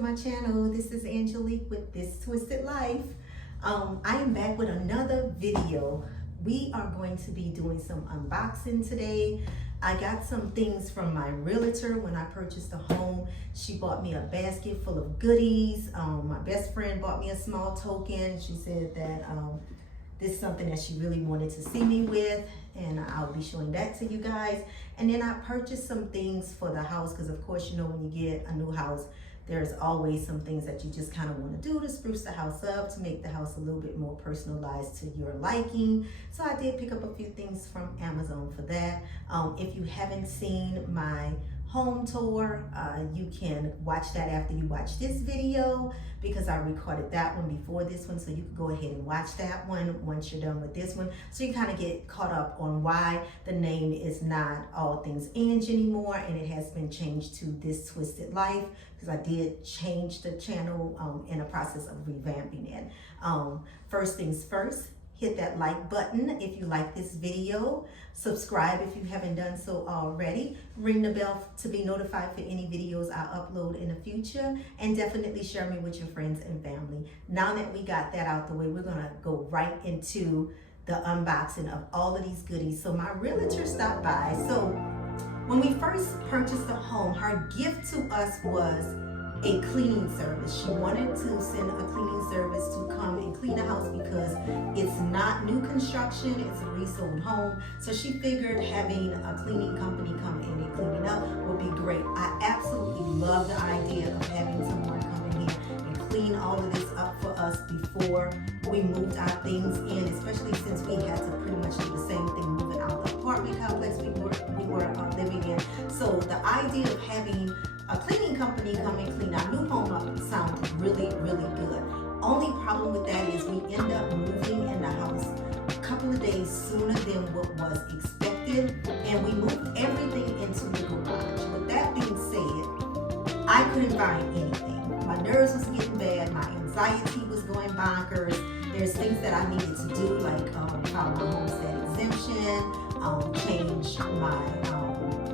my channel. This is Angelique with This Twisted Life. I am back with another video. We are going to be doing some unboxing today. I got some things from my realtor when I purchased a home. She bought me a basket full of goodies. My best friend bought me a small token. She said that this is something that she really wanted to see me with, and I'll be showing that to you guys. And then I purchased some things for the house because, of course, you know, when you get a new house, there's always some things that you just kind of want to do to spruce the house up, to make the house a little bit more personalized to your liking. So I did pick up a few things from Amazon for that. If you haven't seen my home tour, you can watch that after you watch this video, because I recorded that one before this one, so you can go ahead and watch that one once you're done with this one, so you kind of get caught up on why the name is not All Things Ange anymore, and it has been changed to This Twisted Life, because I did change the channel in a process of revamping it. First things first, hit that like button if you like this video. Subscribe if you haven't done so already. Ring the bell to be notified for any videos I upload in the future. And definitely share me with your friends and family. Now that we got that out the way, we're gonna go right into the unboxing of all of these goodies. So my realtor stopped by. So when we first purchased the home, her gift to us was a cleaning service. She wanted to send a cleaning service to come and clean the house because it's not new construction, it's a resold home. So she figured having a cleaning company come in and clean it up would be great. I absolutely love the idea of having someone come in here and clean all of this up for us before we moved our things in, especially since we had to pretty much do the same thing moving out the apartment complex we were living in. So the idea of having a cleaning company come and clean our new home up sounds really, really good. Only problem with that is we end up moving in the house a couple of days sooner than what was expected, and we moved everything into the garage. With that being said, I couldn't find anything. My nerves was getting bad, my anxiety was going bonkers. There's things that I needed to do, like file my homestead exemption, change my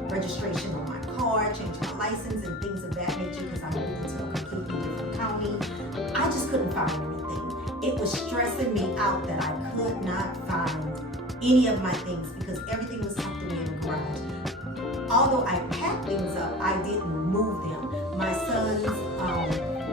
registration on my car, change my license and things of that nature, because I moved into a completely different county. I just couldn't find anything. It was stressing me out that I could not find any of my things because everything was tucked away in the garage. Although I packed things up, I didn't move them. My sons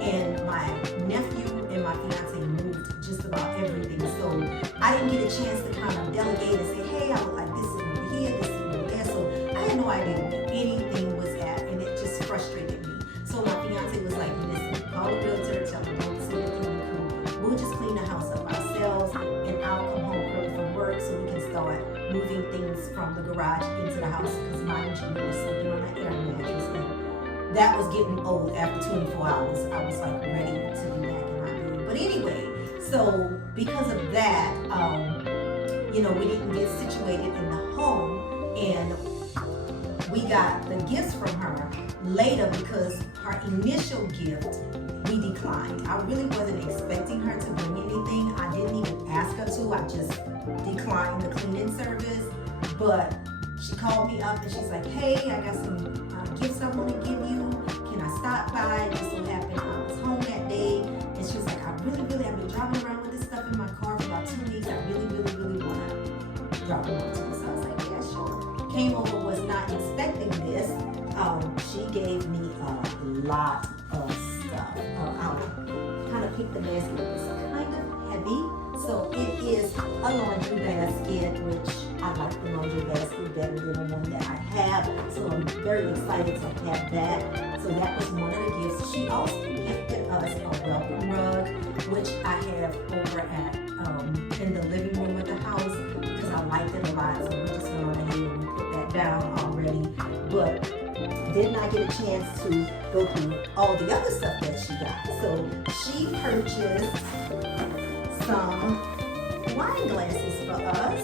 and my nephew and my fiance moved just about everything. So I didn't get a chance to kind of delegate and say, hey, I would like this over here, this over there. So I had no idea where anything was at, and it just frustrated me. So my fiance was like, listen, call a realtor, tell them don't send a cleaning crew. We'll just clean the house up ourselves, and I'll come home early from work so we can start moving things from the garage into the house, because mind you, was sleeping on an air mattress, and that was getting old after 24 hours. I was like ready to be back in my bed. But anyway, so because of that, you know, we didn't get situated in the home, and we got the gifts from her later because her initial gift we declined. I really wasn't expecting her to bring anything. I didn't even ask her to. I just declined the cleaning service. But she called me up and she's like, hey, I got some gifts I want to give you. Can I stop by? It just so happened I was home that day. And she was like, I've been driving around with this stuff in my car for about 2 weeks. I really want to drop it off to you. So I was like, yeah, sure. Came over, was not expecting this. She gave me a lot of stuff. I'll kind of pick the basket. It's kind of heavy. So it is a laundry basket, which I like the laundry basket better than the one that I have. So I'm very excited to have that. So that was one of the gifts. She also gifted us a welcome rug, which I have over at in the living room of the house because I liked it a lot. So we just went on ahead and put that down already. But did not get a chance to go through all the other stuff that she got. So she purchased some wine glasses for us.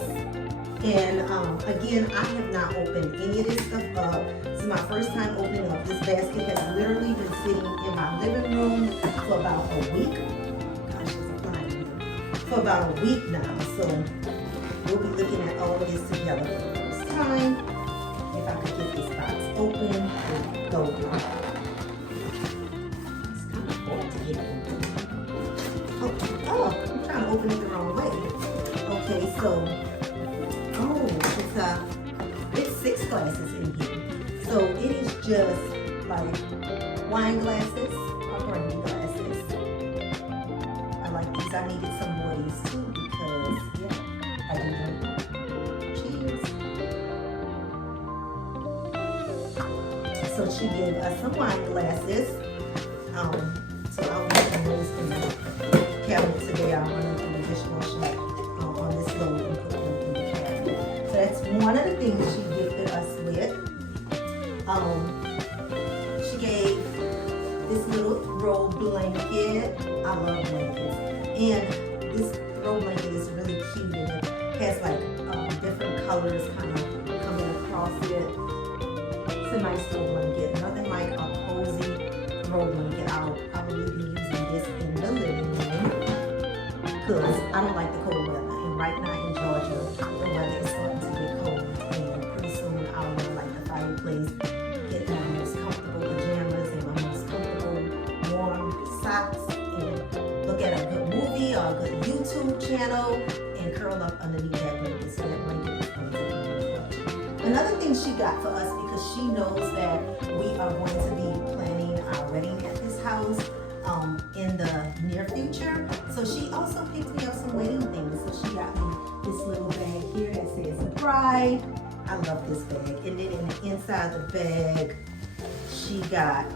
And again, I have not opened any of this stuff up. This is my first time opening up. This basket has literally been sitting in my living room for about a week. Gosh, it's flying. For about a week now. So we'll be looking at all of this together for the first time. If I could get this box open, go. It's kind open it the wrong way. Okay, so, it's 6 glasses in here. So it is just like wine glasses or brandy glasses. I like these. I needed some more of these too because, yeah, I do drink wine. Cheers. So she gave us some wine glasses. So I'll put those in the cabinet today. I'll run them through the dishwasher on this load and put them in the cabinet. So that's one of the things she gifted us with. She gave this little throw blanket. I love blankets. And this throw blanket is really cute and it has like different colors kind of coming across it. It's a nice throw blanket. Nothing like a cozy throw blanket. I will be using this in the living room because I don't like the cold weather. And right now in Georgia, the weather is starting to get cold. And pretty soon I'll wear like the fireplace, get my most comfortable pajamas and my most comfortable warm socks and look at a good movie or a good YouTube channel and curl up underneath that blanket. So that blanket is going to be really clutch. Another thing she got for us because she knows that we are going to be planning our wedding at this house in the near future. So she also picked me up some wedding things. So she got me this little bag here that says bride. I love this bag. And then in the inside the bag, she got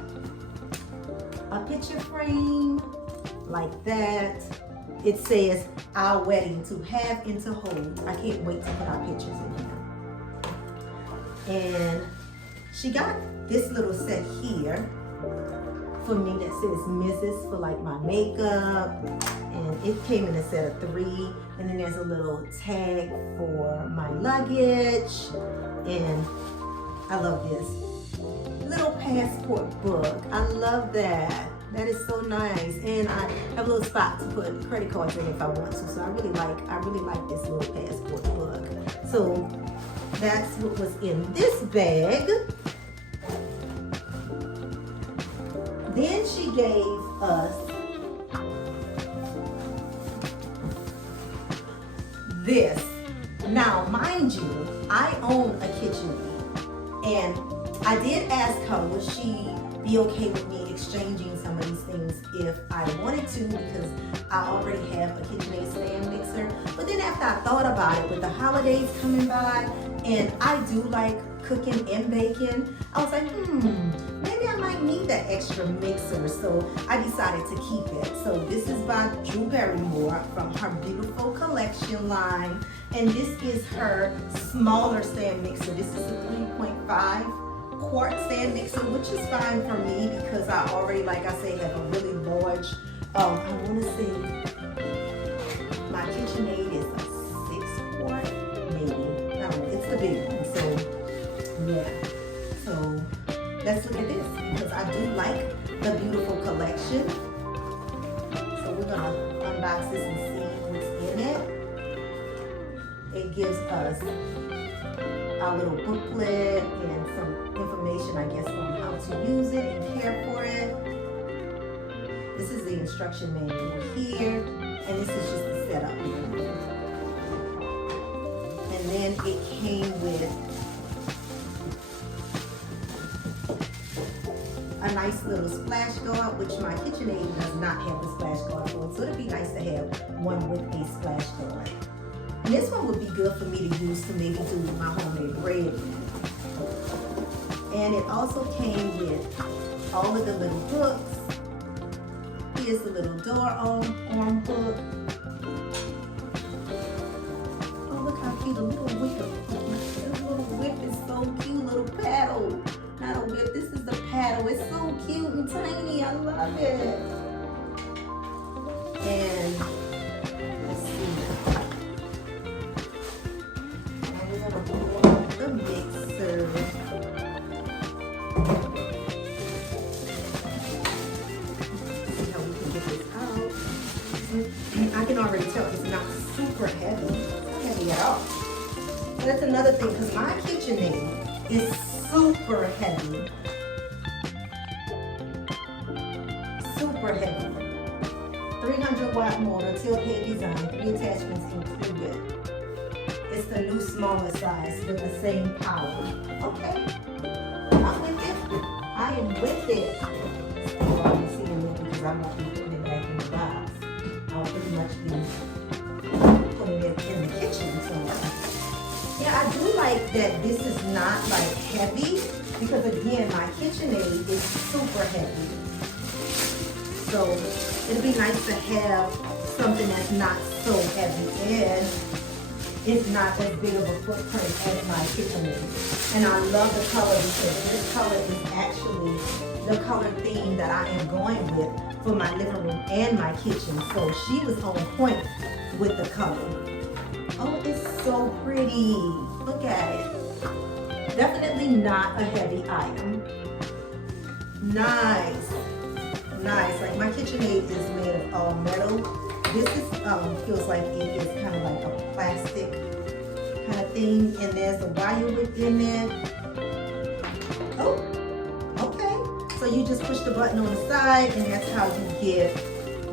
a picture frame like that. It says our wedding to have and to hold. I can't wait to put our pictures in here. And she got this little set here for me that says Mrs. for like my makeup, and it came in a set of 3, and then there's a little tag for my luggage, and I love this little passport book. I love that. That is so nice, and I have a little spot to put credit cards in if I want to. So I really like this little passport book. So that's what was in this bag. Then she gave us this. Now, mind you, I own a KitchenAid, and I did ask her would she be okay with me exchanging some of these things if I wanted to, because I already have a KitchenAid stand mixer. But then after I thought about it, with the holidays coming by, and I do like cooking and baking, I was like, maybe I might need that extra mixer. So I decided to keep it. So this is by Drew Barrymore from her beautiful collection line. And this is her smaller stand mixer. This is a 3.5 quart stand mixer, which is fine for me because I already, like I say, have a really large, I want to say my KitchenAid is a 6 quart, maybe. I don't know, it's the big one. So yeah, so let's look at this because I do like the beautiful collection. So we're gonna unbox this and see what's in it. It gives us our little booklet and some information, I guess, on how to use it and care for it. This is the instruction manual here, and this is just the setup. And then it came with a nice little splash guard, which my KitchenAid does not have the splash guard for it, so it'd be nice to have one with a splash guard. And this one would be good for me to use to maybe do my homemade bread with. And it also came with all of the little hooks. Here's the little door arm hook. Oh, look how cute, a little whip. This little whip is so cute, little paddle. Not a whip, this is the paddle. It's so cute and tiny, I love it. And let's see. Now we're gonna pull out the mixer. See how we can get this out. I can already tell it's not super heavy. It's not heavy at all. So that's another thing, because my KitchenAid is super heavy. Super heavy. 300-watt motor, tailgate design, 3 attachments included. It's the new smaller size with the same power. Okay, I'm with it. I am with it. You're already seeing it because I won't be putting it back in the box. I'll pretty much be putting it in the kitchen. So yeah, I do like that this is not like heavy, because again, my KitchenAid is super heavy. So it'd be nice to have something that's not so heavy and it's not as big of a footprint as my KitchenAid. And I love the color because this color is actually the color theme that I am going with for my living room and my kitchen. So she was on point with the color. Oh, it's so pretty. Look at it. Definitely not a heavy item. Nice. Nice. Like my KitchenAid is made of all metal. This is feels like it is kind of like a plastic kind of thing, and there's a wire within there. Oh, okay. So you just push the button on the side, and that's how you get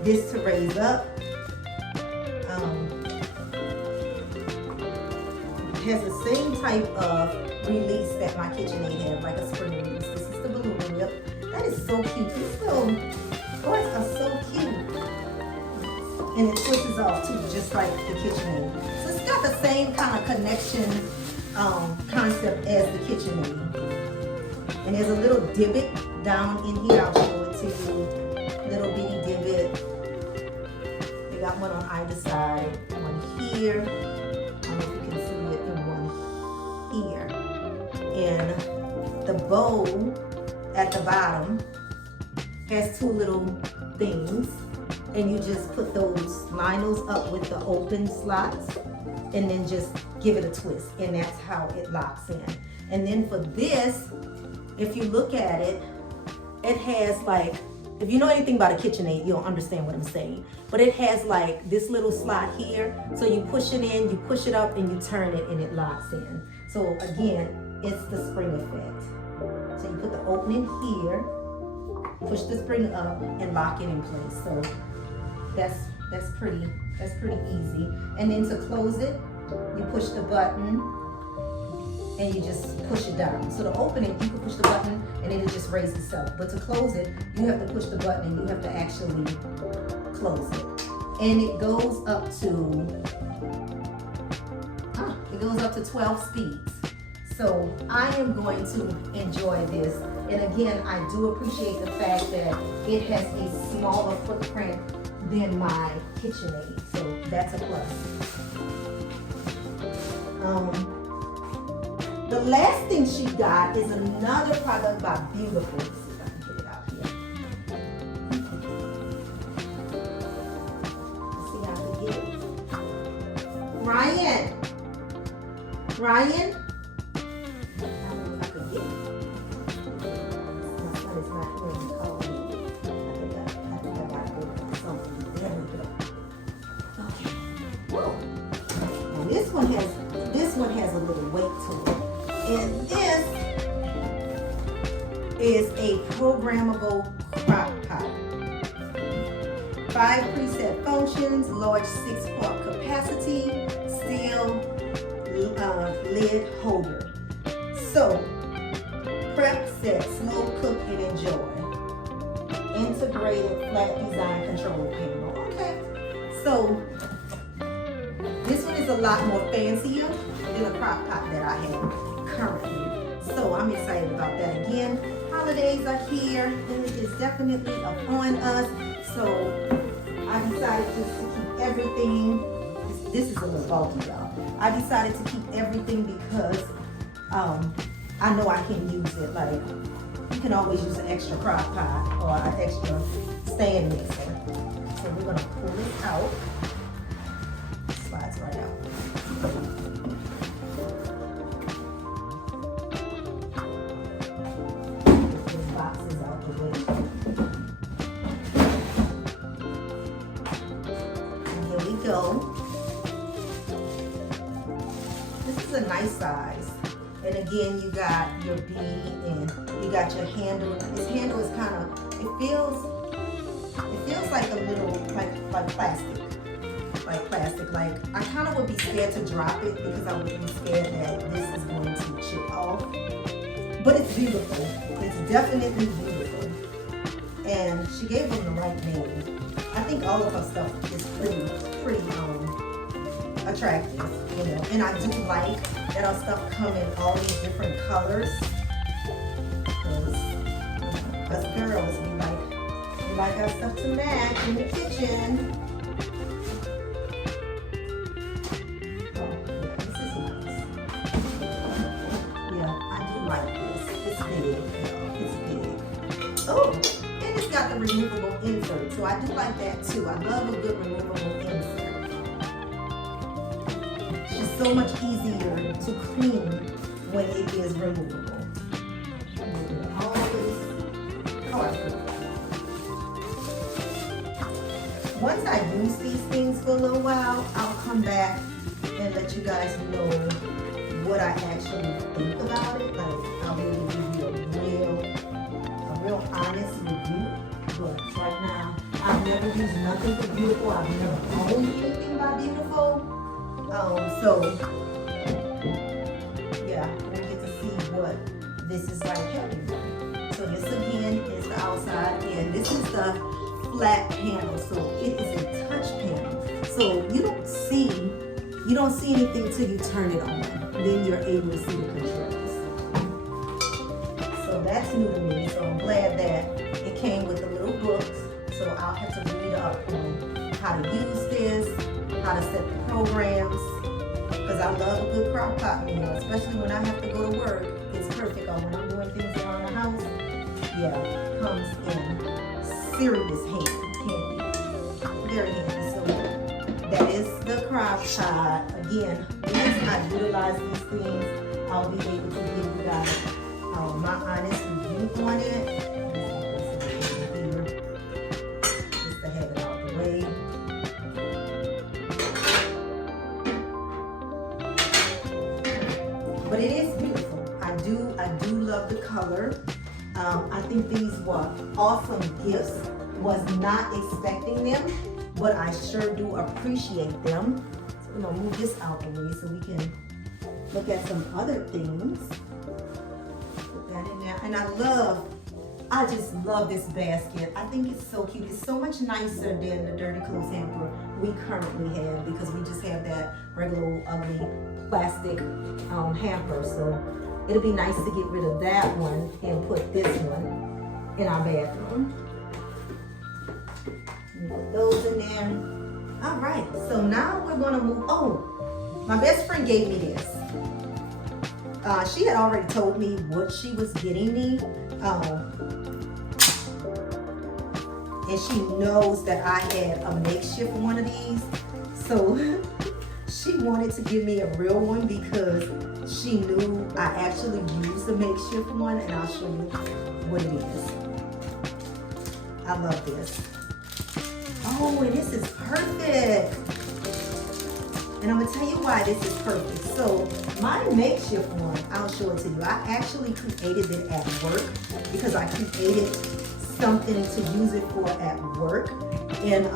this to raise up. It has the same type of release that my KitchenAid had, like a spring release. This is the balloon whip. That is so cute. These little toys are so cute. And it switches off too, just like the KitchenAid. So it's got the same kind of connection concept as the KitchenAid. And there's a little divot down in here. I'll show it to you. Little bitty divot. They got one on either side. One here. I don't know if you can see it, and one here. And the bowl at the bottom has 2 little things. And you just put those liners up with the open slots and then just give it a twist, and that's how it locks in. And then for this, if you look at it, it has like, if you know anything about a KitchenAid, you'll understand what I'm saying. But it has like this little slot here. So you push it in, you push it up, and you turn it, and it locks in. So again, it's the spring effect. So you put the opening here, push the spring up, and lock it in place. So that's pretty easy. And then to close it, you push the button and you just push it down. So to open it, you can push the button and it'll just raise itself. But to close it, you have to push the button and you have to actually close it. And it goes up to 12 speeds. So I am going to enjoy this. And again, I do appreciate the fact that it has a smaller footprint than my KitchenAid. So that's a plus. The last thing she got is another product by Beautiful. Let's see if I can get it out here. Let's see how to get it. Ryan. I don't know if I can get it. My son is not here to call me. I think I got to go for something. There we go. Okay. Whoa. And this one has a little weight to it. And this is a programmable crock pot. 5 preset functions, large 6-quart capacity, steel lid holder. So, prep, set, slow cook, and enjoy. Integrated flat design control panel. Okay, so this one is a lot more fancier than a crock pot that I have currently. So I'm excited about that. Again, holidays are here. It is definitely upon us. So I decided just to keep everything. This is a little bulky, y'all. I decided to keep everything because I know I can use it. Like, you can always use an extra crock pot or an extra stand mixer. So we're gonna pull this out. Slides right out. This box is out the way. And here we go. This is a nice size. And again, you got your bead and you got your handle. This handle is kind of, it feels It feels like a little, like plastic. Like plastic. Like, I kind of would be scared to drop it because I would be scared that this is going to chip off. But it's beautiful. It's definitely beautiful. And she gave them the right name. I think all of her stuff is pretty attractive, you know. And I do like that our stuff come in all these different colors. Because us girls, we like our stuff to match in the kitchen. Oh, yeah, this is nice. Yeah, I do like this. It's big. It's big. Oh, and it's got the removable insert, so I do like that too. I love a good removable insert. It's so much easier to clean when it is removable. Always colorful. Once I use these things for a little while, I'll come back and let you guys know what I actually think about it. Like, I'll be able to give you a real honest review. But right now, I've never used nothing for Beautiful. I've never owned anything by Beautiful. So yeah, we'll get to see what this is like helping me. So this again is the outside, and this is the flat panel. So it is a touch panel. So you don't see anything till you turn it on. Then you're able to see the controls. So that's new to me. So I'm glad that it came with the little books. So I'll have to read up on how to use this, how to set the programs, because I love a good crock pot meal, especially when I have to go to work. It's perfect. Or when I'm doing things around the house, yeah, it comes in serious handy, very handy. So that is the crock pot. Again, once I utilize these things, I'll be able to give you guys my honest review on it. Just to have it out the way. But it is beautiful. I do love the color. I think these were awesome gifts. Was not expecting them, but I sure do appreciate them. So we're gonna move this out the way so we can look at some other things. Put that in there. And I just love this basket. I think it's so cute. It's so much nicer than the dirty clothes hamper we currently have, because we just have that regular ugly plastic hamper. So it'll be nice to get rid of that one and put this one in our bathroom. Put those in there. All right, so now we're gonna move. Oh, my best friend gave me this. She had already told me what she was getting me. And she knows that I had a makeshift one of these. So she wanted to give me a real one because she knew I actually used a makeshift one, and I'll show you what it is. I love this. Oh, and this is perfect. And I'm gonna tell you why this is perfect. So my makeshift one, I'll show it to you. I actually created it at work because I created something to use it for at work. And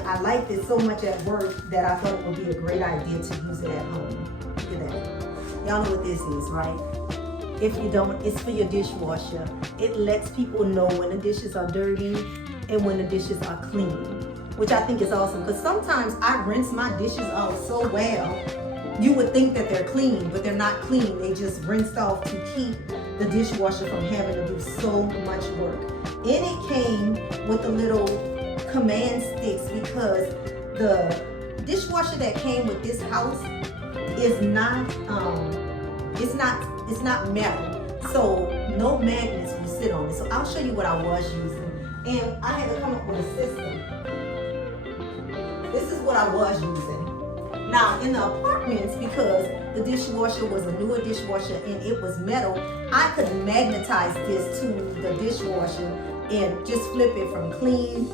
I liked it so much at work that I thought it would be a great idea to use it at home. Look at that. Y'all know what this is, right? If you don't, it's for your dishwasher. It lets people know when the dishes are dirty and when the dishes are clean, which I think is awesome, because sometimes I rinse my dishes out so well, you would think that they're clean, but they're not clean. They just rinsed off to keep the dishwasher from having to do so much work. And it came with the little command sticks, because the dishwasher that came with this house is not it's not metal, so no magnets will sit on it. So I'll show you what I was using, and I had to come up with a system. This is what I was using. Now in the apartments, because the dishwasher was a newer dishwasher and it was metal, I could magnetize this to the dishwasher and just flip it from clean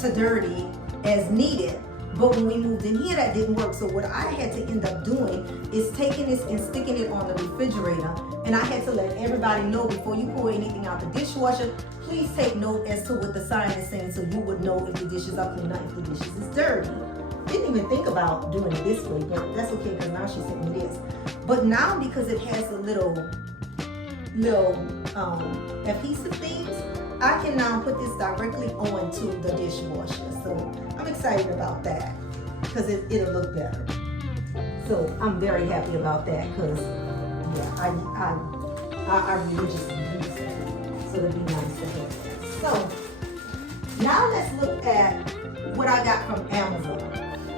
to dirty as needed. But when we moved in here, that didn't work. So what I had to end up doing is taking this and sticking it on the refrigerator. And I had to let everybody know, before you pour anything out the dishwasher, please take note as to what the sign is saying so you would know if the dishes are clean or if the dishes is dirty. Didn't even think about doing it this way, but that's okay because now she sent me this. But now because it has a little adhesive things, I can now put this directly onto the dishwasher. So I'm excited about that because it'll look better. So I'm very happy about that because yeah, I really just use it. So it'll be nice to have that. So now let's look at what I got from Amazon.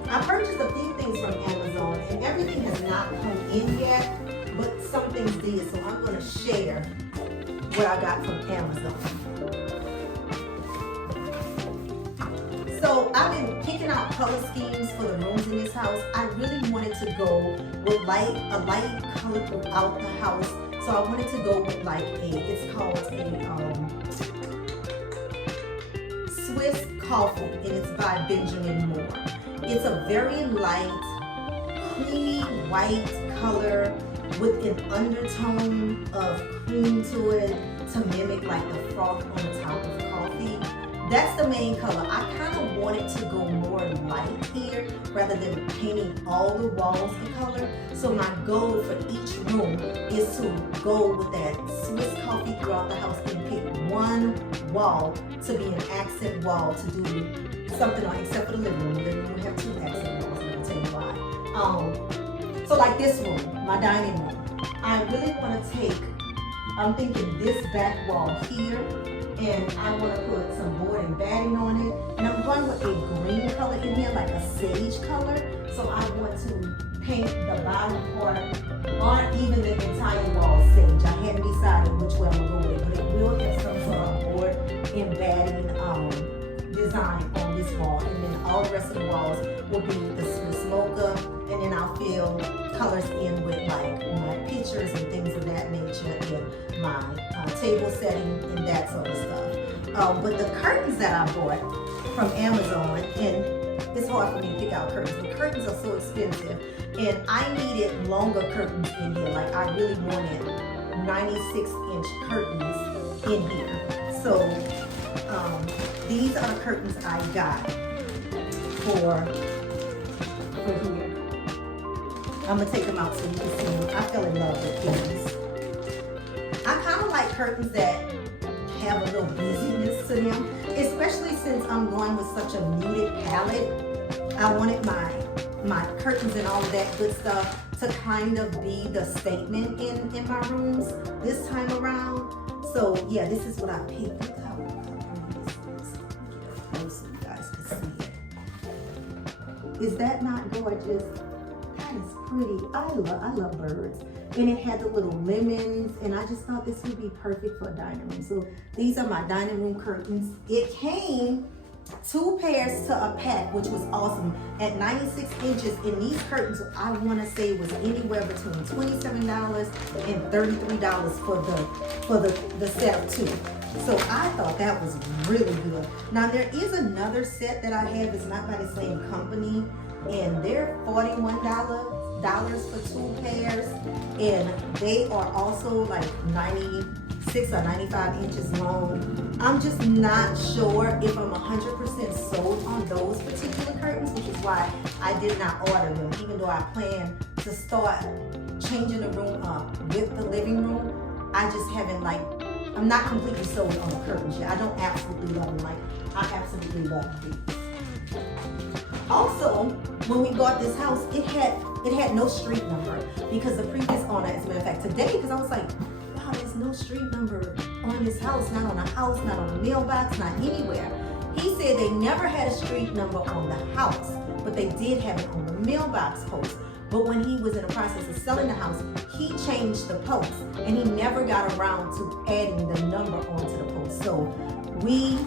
I purchased a few things from Amazon and everything has not come in yet, but some things did. So I'm going to share what I got from Amazon. So I've been picking out color schemes for the rooms in this house. I really wanted to go with a light color throughout the house. So I wanted to go with like it's called a Swiss coffee, and it's by Benjamin Moore. It's a very light, creamy white color with an undertone of cream to it to mimic like the froth on the top of coffee. That's the main color. I kind of wanted to go more light here rather than painting all the walls the color. So my goal for each room is to go with that Swiss coffee throughout the house and pick one wall to be an accent wall to do something on, except for the living room. The living room will have two accent walls, and I'll tell you why. So like this room, my dining room, I really want to take, I'm thinking this back wall here, and I want to put some board and batting on it. And I'm going with a green color in here, like a sage color. So I want to paint the bottom part or even the entire wall sage. I hadn't decided which way I'm going to go with it, but it will have some sort of board and batting design on this wall. And then all the rest of the walls will be the Swiss mocha. And then I'll fill colors in with like my pictures and things of that nature and my table setting and that sort of stuff. But the curtains that I bought from Amazon, and it's hard for me to pick out curtains. The curtains are so expensive, and I needed longer curtains in here. Like I really wanted 96-inch curtains in here. So these are the curtains I got for here. I'm gonna take them out so you can see them. I fell in love with these. I kind of like curtains that have a little busyness to them, especially since I'm going with such a muted palette. I wanted my curtains and all of that good stuff to kind of be the statement in my rooms this time around. So yeah, this is what I picked. Look how close so you guys can see it. Is that not gorgeous? That is pretty. I love birds. And it had the little lemons, and I just thought this would be perfect for a dining room. So these are my dining room curtains. It came 2 pairs to a pack, which was awesome, at 96 inches. And these curtains, I want to say, was anywhere between $27 and $33 for the set of 2. So I thought that was really good. Now there is another set that I have. It's not by the same company, and they're $41 for 2 pairs, and they are also like 96 or 95 inches long. I'm just not sure if I'm 100% sold on those particular curtains, which is why I did not order them, even though I plan to start changing the room up with the living room. I just haven't I'm not completely sold on the curtains yet. I don't absolutely love them. I absolutely love these. Also, when we bought this house, it had no street number, because the previous owner, as a matter of fact, today, because I was like, wow, there's no street number on this house, not on a house, not on a mailbox, not anywhere. He said they never had a street number on the house, but they did have it on the mailbox post. But when he was in the process of selling the house, he changed the post, and he never got around to adding the number onto the post. So we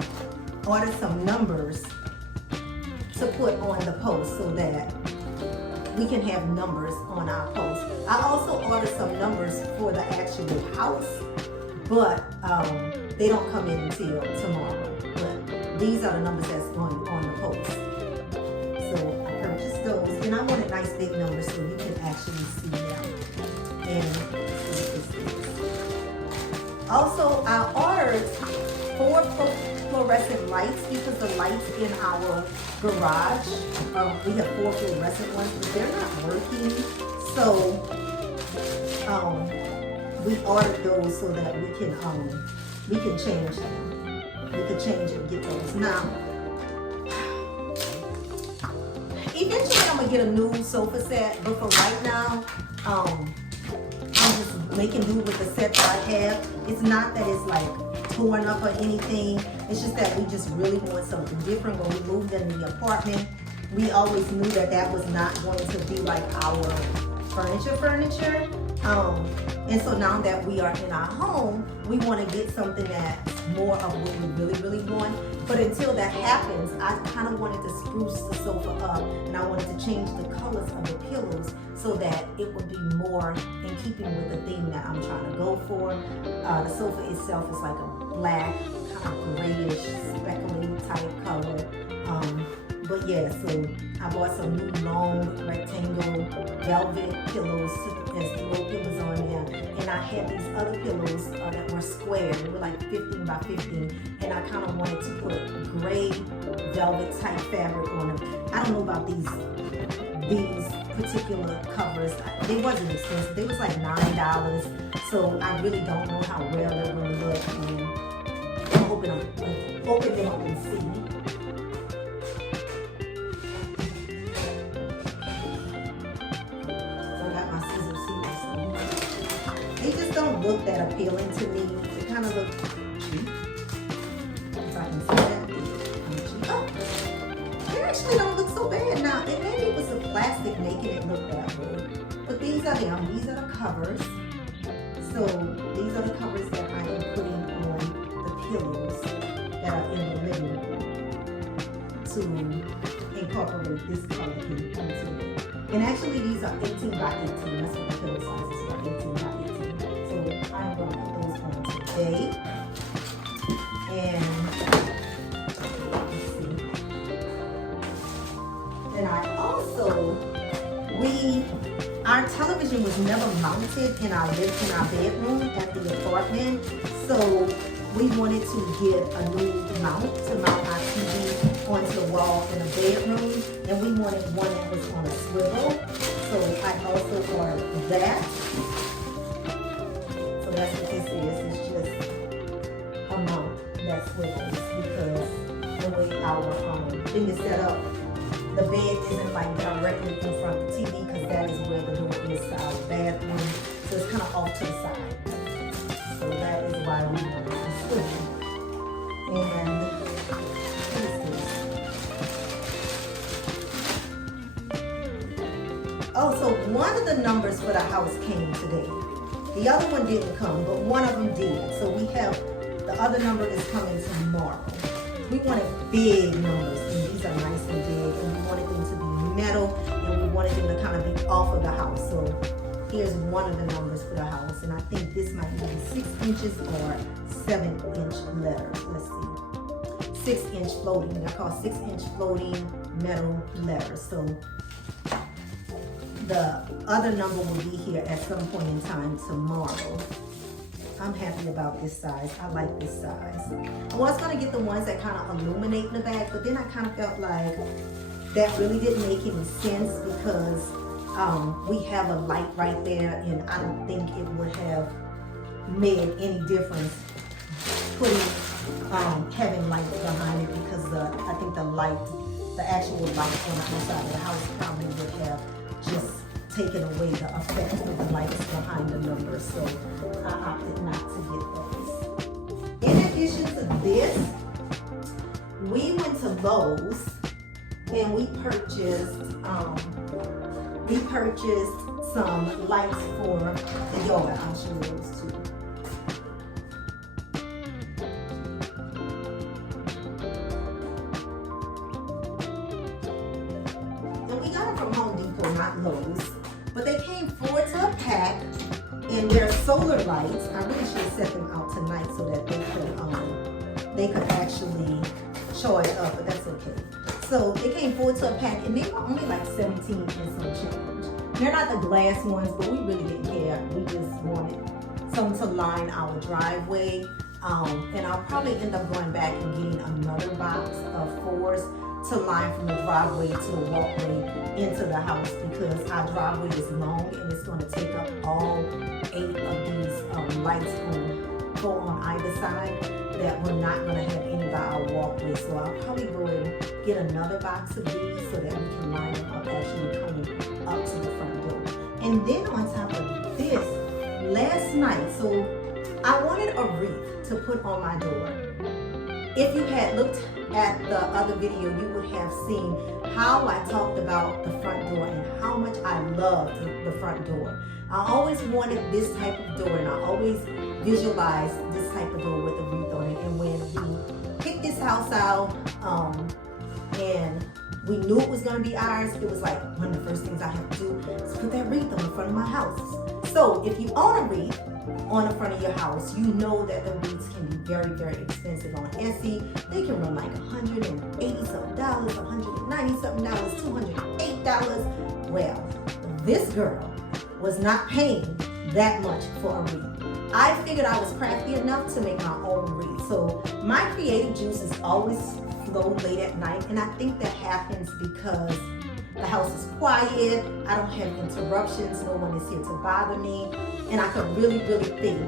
ordered some numbers to put on the post so that we can have numbers on our post. I also ordered some numbers for the actual house, but they don't come in until tomorrow. But these are the numbers that's on the post. So I purchased those, and I wanted nice big numbers so you can actually see them. And also I ordered 4 fluorescent lights because the lights in our garage, we have 4 fluorescent ones, but they're not working. So we ordered those so that we can change them. We could change and get those. Now, eventually I'm gonna get a new sofa set, but for right now, I'm just making do with the set that I have. It's not that it's like torn up or anything. It's just that we just really want something different. When we moved into the apartment, we always knew that that was not going to be like our furniture. And so now that we are in our home, we want to get something that's more of what we really want. But until that happens, I kind of wanted to spruce the sofa up, and I wanted to change the colors of the pillows so that it would be more in keeping with the theme that I'm trying to go for. The sofa itself is like a black, kind of grayish, speckly type color. But yeah, so I bought some new long rectangle velvet pillows as throw pillows on there, and I had these other pillows that were square. They were like 15 by 15, and I kind of wanted to put gray velvet type fabric on them. I don't know about these particular covers. They wasn't expensive. They was like $9, so I really don't know how well they're going to look. I'm hoping open them up and see. Don't look that appealing to me. They kind of look cheap. If I can see that. Oh, they actually don't look so bad. Now, maybe it was the plastic making it look that way. But these are them. These are the covers. So these are the covers that I am putting on the pillows that are in the living room to incorporate this color into it. And actually, these are 18 by 18. That's what the pillow sizes are, 18 by 18. I'm going to put those on today. And let's see. Then I also, our television was never mounted in our bedroom at the apartment. So we wanted to get a new mount to mount our TV onto the wall in the bedroom. And we wanted one that was on a swivel. So I also ordered that. That's what this is. It's just a mount that swivels because the way our thing is set up, the bed isn't like directly in front of the TV because that is where the door is to our bathroom. So it's kind of off to the side. So that is why we want it to swivel. And what is this? Oh, so one of the numbers for the house came today. The other one didn't come, but one of them did. So we have, the other number is coming tomorrow. We wanted big numbers, and these are nice and big, and we wanted them to be metal, and we wanted them to kind of be off of the house. So here's one of the numbers for the house, and I think this might be 6 inches or 7-inch letters. Let's see. 6-inch floating. They're called 6-inch floating metal letters. So the other number will be here at some point in time tomorrow. I'm happy about this size. I like this size. I was going to get the ones that kind of illuminate in the back, but then I kind of felt like that really didn't make any sense because we have a light right there, and I don't think it would have made any difference putting having lights behind it because I think the actual light on the outside of the house probably would have just taken away the effect of the lights behind the numbers, so I opted not to get those. In addition to this, we went to Lowe's and we purchased some lights for the yoga. I'll show you those too. Not Lowe's, but they came 4 to a pack, and they're solar lights. I really should have set them out tonight so that they could actually charge up, but that's okay. So they came 4 to a pack, and they were only like 17 and some change. They're not the glass ones, but we really didn't care. We just wanted some to line our driveway. And I'll probably end up going back and getting another box of 4s to line from the driveway to the walkway into the house, because our driveway is long and it's going to take up all 8 of these lights go on either side, that we're not going to have any by our walkway. So I'll probably go and get another box of these so that we can line them up actually coming up to the front door. And then on top of this, last night, so I wanted a wreath to put on my door. If you had looked at the other video, you would have seen how I talked about the front door and how much I loved the front door. I always wanted this type of door, and I always visualized this type of door with a wreath on it. And when we picked this house out, and we knew it was going to be ours, it was like one of the first things I have to do is put that wreath on the front of my house. So if you own a wreath on the front of your house, you know that the wreaths can be very, very expensive on Etsy. They can run like $180 something, $190 something, $208. Well, this girl was not paying that much for a wreath. I figured I was crafty enough to make my own wreath. So my creative juices always flow late at night, and I think that happens because the house is quiet, I don't have interruptions, no one is here to bother me, and I could really, really think.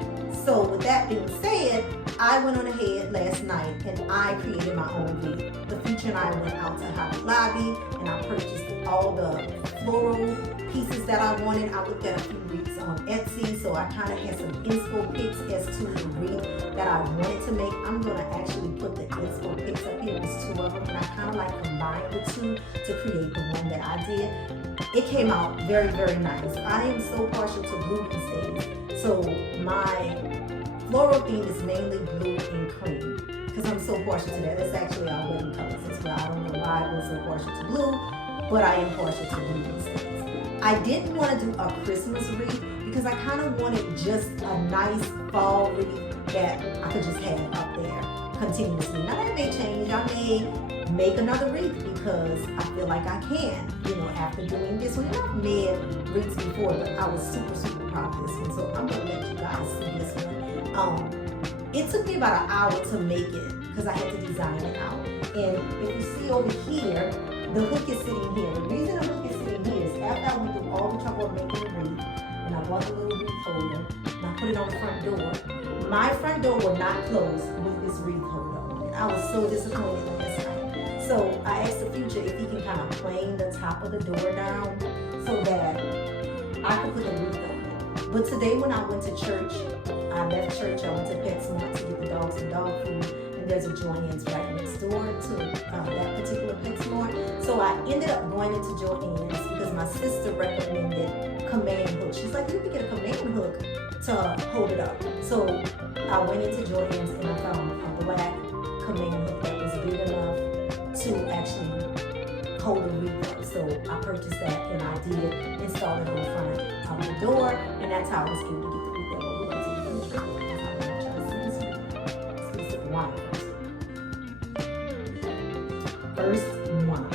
So with that being said, I went on ahead last night and I created my own wreath. The Future and I went out to Hobby Lobby and I purchased all the floral pieces that I wanted. I looked at a few wreaths on Etsy, so I kind of had some inspo pics as to the wreath that I wanted to make. I'm going to actually put the inspo pics up here. There's 2 of them, and I kind of like combined the 2 to create the one that I did. It came out very, very nice. I am so partial to blue these days, so my floral theme is mainly blue and cream because I'm so partial to that. That's actually our wedding colors as well. I don't know why I was so partial to blue, but I am partial to blue these days. I didn't want to do a Christmas wreath because I kind of wanted just a nice fall wreath that I could just have up there continuously. Now that may change. I may make another wreath because I feel like I can, after doing this one. I've made wreaths before, but I was super, super proud of this one. So I'm going to let you guys see this one. It took me about an hour to make it because I had to design it out. And if you see over here, the hook is sitting here. The reason the hook is sitting here is after I went through all the trouble of making the wreath, and I bought the little wreath holder, and I put it on the front door, my front door would not close with this wreath holder on it. I was so disappointed last night. So I asked the Future if he can kind of plane the top of the door down so that I could put the wreath on it. But today when I went to church, I left church, I went to PetSmart to get the dogs some dog food, and there's a Joann's right next door to that particular PetSmart. So I ended up going into Joann's because my sister recommended command hook. She's like, you can get a command hook to hold it up. So I went into Joann's and I found a black command hook that was big enough to actually hold the wreath up. So I purchased that and I did install it on the front of the door, and that's how I was able to get the wreath that we're going to do. That's how I'm going to try to see this wreath. So this is wine first. First wine.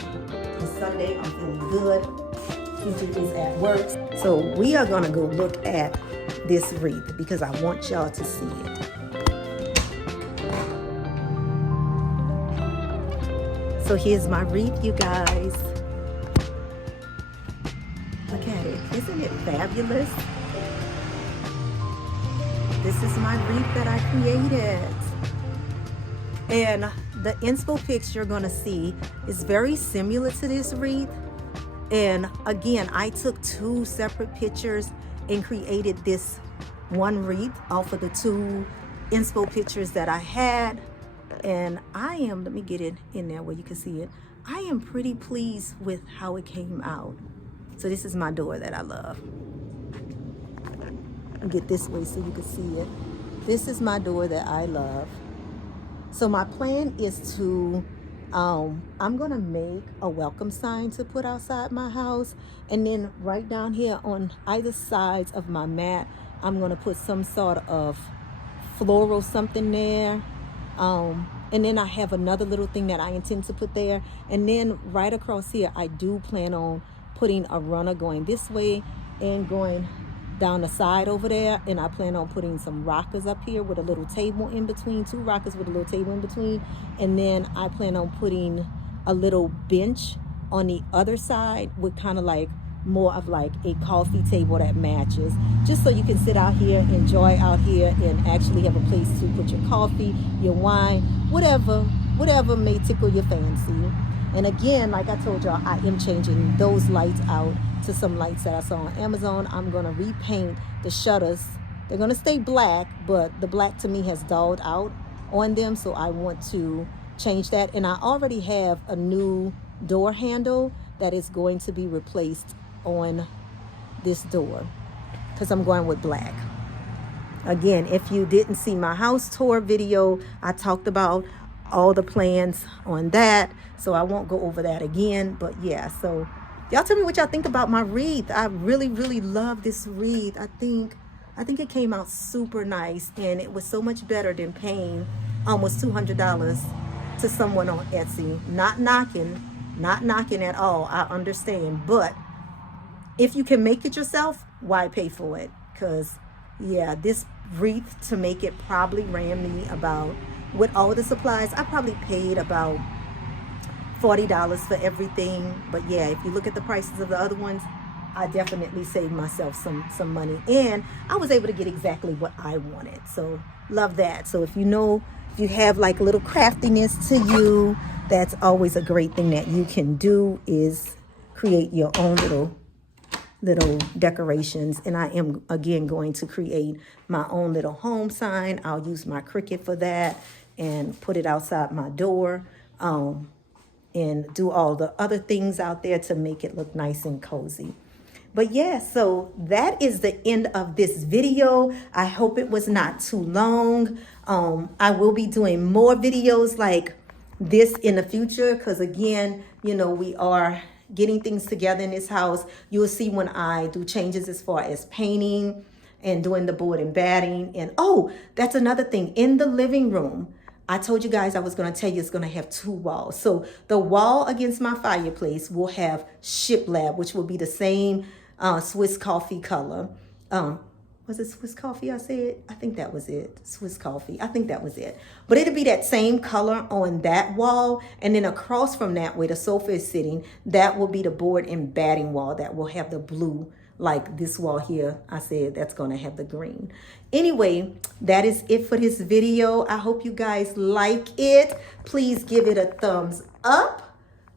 It's Sunday, I'm feeling good. Future is at work. So we are going to go look at this wreath because I want y'all to see it. So here's my wreath, you guys. Look at it. Isn't it fabulous? This is my wreath that I created. And the inspo pics you're going to see is very similar to this wreath. And again, I took 2 separate pictures and created this one wreath off of the 2 inspo pictures that I had. And I am, let me get it in there where you can see it. I am pretty pleased with how it came out. So this is my door that I love. I'll get this way so you can see it. This is my door that I love. So my plan is to, I'm gonna make a welcome sign to put outside my house. And then right down here on either sides of my mat, I'm gonna put some sort of floral something there. And then I have another little thing that I intend to put there. And then right across here, I do plan on putting a runner going this way and going down the side over there, and I plan on putting some rockers up here with a little table in between, 2 rockers with a little table in between, and then I plan on putting a little bench on the other side with kind of like more of like a coffee table that matches, just so you can sit out here, enjoy out here, and actually have a place to put your coffee, your wine, whatever may tickle your fancy. And again, like I told y'all, I am changing those lights out to some lights that I saw on Amazon. I'm gonna repaint the shutters. They're gonna stay black, but the black to me has dulled out on them, so I want to change that. And I already have a new door handle that is going to be replaced on this door because I'm going with black. Again, if you didn't see my house tour video, I talked about all the plans on that, so I won't go over that again. But yeah, so y'all tell me what y'all think about my wreath. I really love this wreath. I think it came out super nice, and it was so much better than paying almost $200 to someone on Etsy. Not knocking at all, I understand, but if you can make it yourself, why pay for it? Because yeah, this wreath to make it probably ran me about, with all the supplies, I probably paid about $40 for everything. But yeah, if you look at the prices of the other ones, I definitely saved myself some money, and I was able to get exactly what I wanted. So love that. So if you have like a little craftiness to you, that's always a great thing that you can do, is create your own little decorations. And I am again going to create my own little home sign. I'll use my Cricut for that and put it outside my door, and do all the other things out there to make it look nice and cozy. But yeah, so that is the end of this video. I hope it was not too long. I will be doing more videos like this in the future, because again, we are getting things together in this house. You'll see when I do changes as far as painting and doing the board and batting. And oh, that's another thing. In the living room, I told you guys I was going to tell you it's going to have 2 walls. So the wall against my fireplace will have shiplap, which will be the same Swiss coffee color. Was it Swiss coffee I said? I think that was it. Swiss coffee. I think that was it. But it'll be that same color on that wall. And then across from that, where the sofa is sitting, that will be the board and batting wall that will have the blue, like this wall here. I said that's going to have the green. Anyway, that is it for this video. I hope you guys like it. Please give it a thumbs up.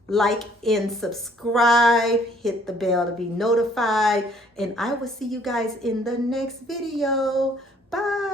Like and subscribe, hit the bell to be notified, and I will see you guys in the next video. Bye.